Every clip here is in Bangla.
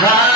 high.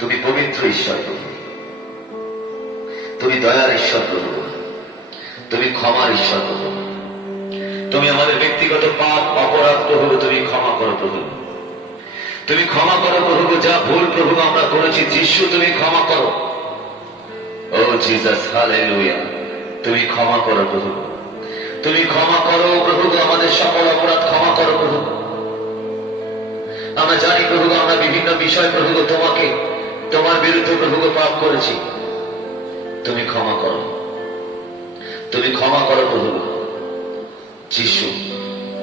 তুমি পবিত্র ঈশ্বর প্রভু। তুমি দয়ার ঈশ্বর প্রভু। তুমি ক্ষমার ঈশ্বর প্রভু। তুমি আমাদের ব্যক্তিগত পাপ, অপরাধ প্রভু, তুমি ক্ষমা করো প্রভু। তুমি ক্ষমা করো প্রভু, যা ভুল প্রভু আমরা করেছি, যিশু, তুমি ক্ষমা করো। ও জিজাস হালেলুয়া। তুমি ক্ষমা করো প্রভু। তুমি ক্ষমা করো প্রভু, আমাদের সকল অপরাধ ক্ষমা করো প্রভু। আমরা জানি প্রভু, আমরা বিভিন্ন বিষয় প্রভু, তোমাকে তোমার বিরুদ্ধে প্রভু পাপ করেছি। তুমি ক্ষমা করো। তুমি ক্ষমা করো প্রভু। যিশু,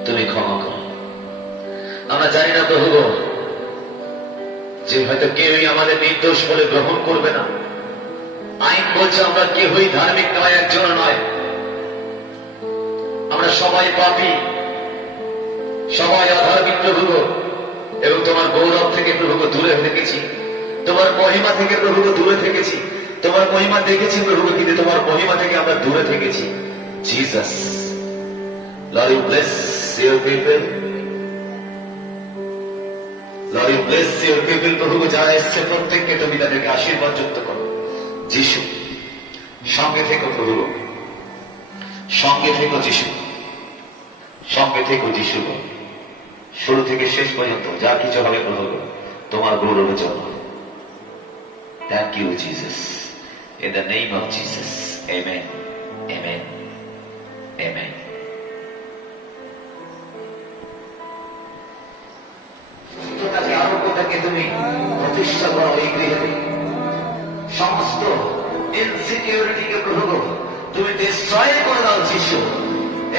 তুমি ক্ষমা করো। আমরা জানি না প্রভু যে হয়তো কেউই আমাদের নির্দোষ বলে গ্রহণ করবে না। আইন বলছে আমরা কেউই ধার্মিক নয়, একজন নয়। আমরা সবাই পাপি। সবাই অধার্মিক প্রভু এবং তোমার গৌরব থেকে প্রভু দূরে থেকেছি তোমার মহিমা থেকে প্রভু দূরে থেকেছি। তোমার মহিমা দেখেছি প্রভু কিন্তু তোমার মহিমা থেকে আমরা দূরে থেকেছি। জিসাস প্রভু প্রত্যেককে তুমি তাদেরকে আশীর্বাদ যুক্ত করো। যিশু, সঙ্গে থেকো প্রভু। সঙ্গে থেকো যিশু। সঙ্গে থেকো যিশু শুরু থেকে শেষ পর্যন্ত যা কিছু হবে প্রভু তোমার গৌরবের জন্য thank you Jesus in the name of Jesus amen amen amen তুমি প্রতিষ্ঠা করো এই গৃহে? সমস্ত ইনসিকিউরিটিকে প্রভু, তুমি ডিস্ট্রয় করে দাও যিশু।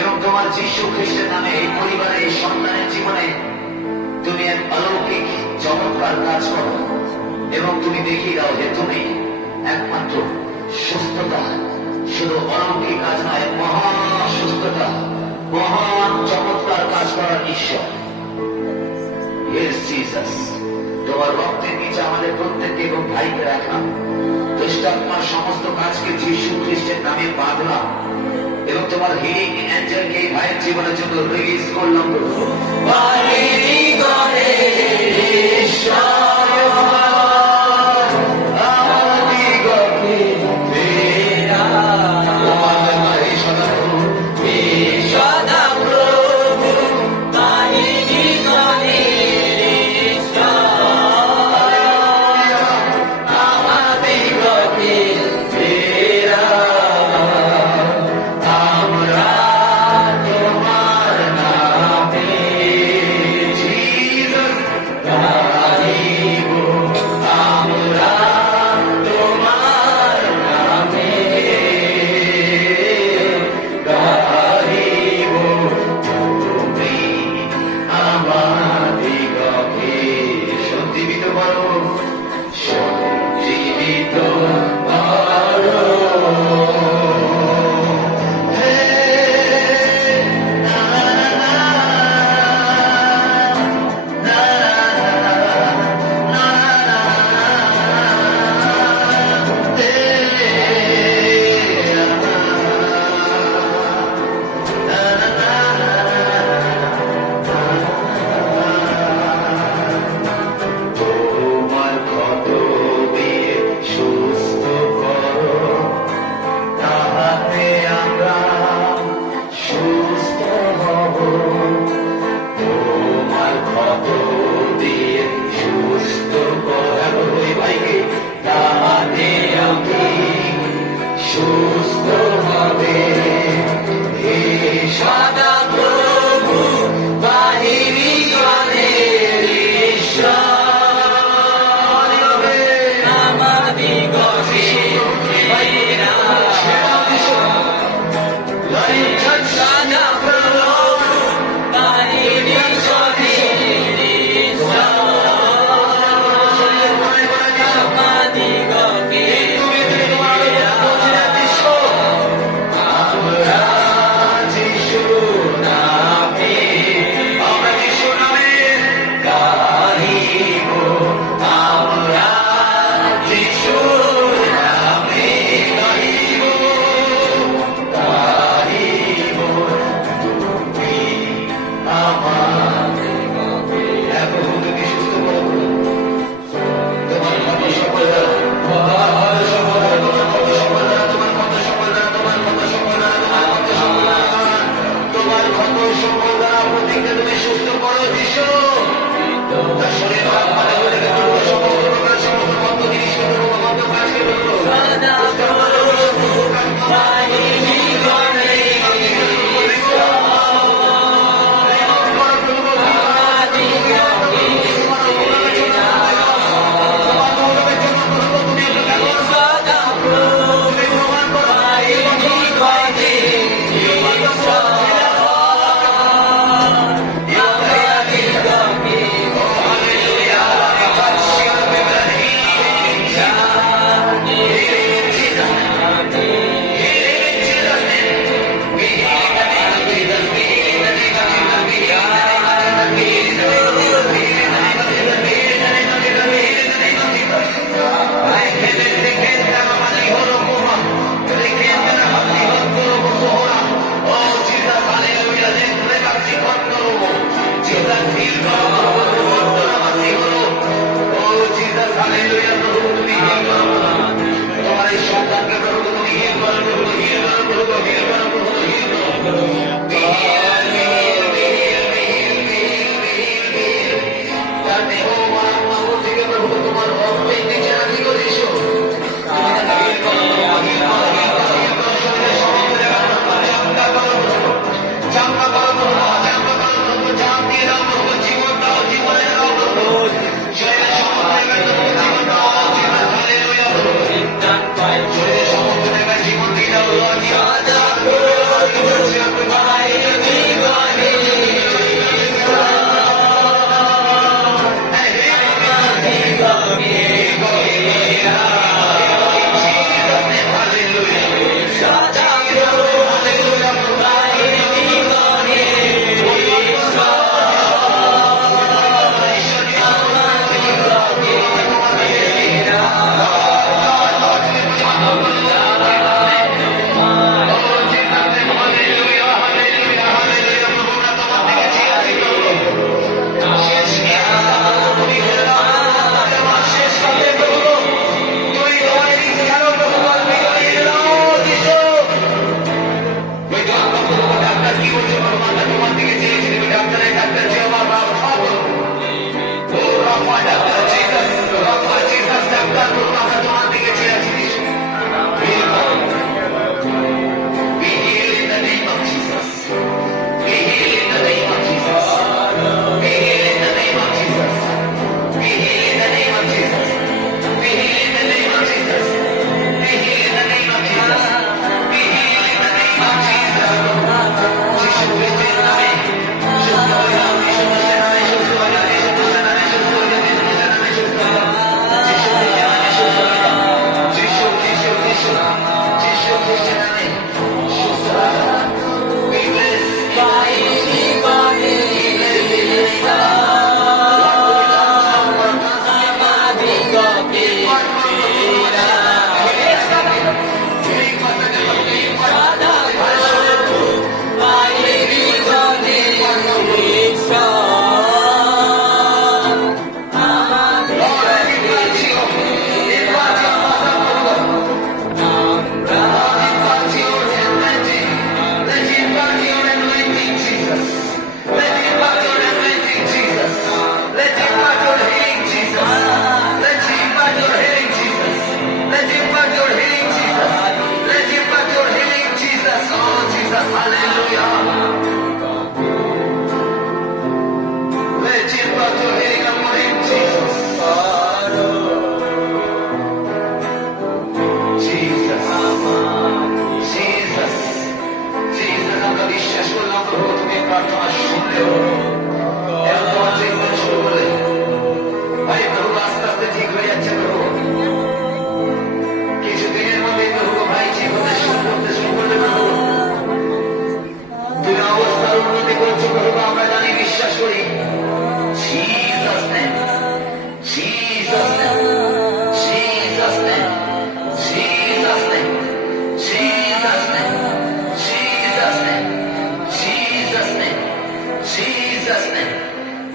এবং তোমার যিশু খ্রিস্টের নামে এই পরিবারে এই সন্তানের জীবনে তুমি এক অলৌকিক, চমৎকার কাজ করো। এবং তুমি দেখিয়ে দাও যে তুমি একমাত্র সুস্থতা, শুধু অলৌকিক কাজ নয় মহান সুস্থতা মহান চমৎকার কাজ করার ঈশ্বর। তোমার রক্তের নিচে আমাদের প্রত্যেককে এবং ভাইকে রাখলাম। দুষ্টাত্মার সমস্ত কাজকে যিশু খ্রিস্টের নামে বাঁধলাম এবং তোমার হিলিং অ্যাঞ্জেলকে এই ভাইয়ের জীবনের জন্য রিলিজ করলাম। প্রভু। যিশুর Cause you. don't know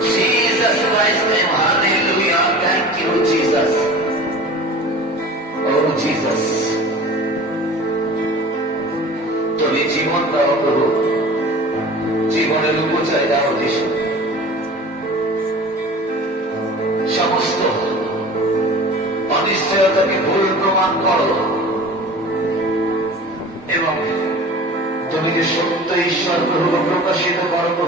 Oh, জীবন জীবনের সমস্ত অনিশ্চয়তাকে ভুল প্রমাণ এবং তুমি যে সত্য ঈশ্বর প্রভু প্রকাশিত করো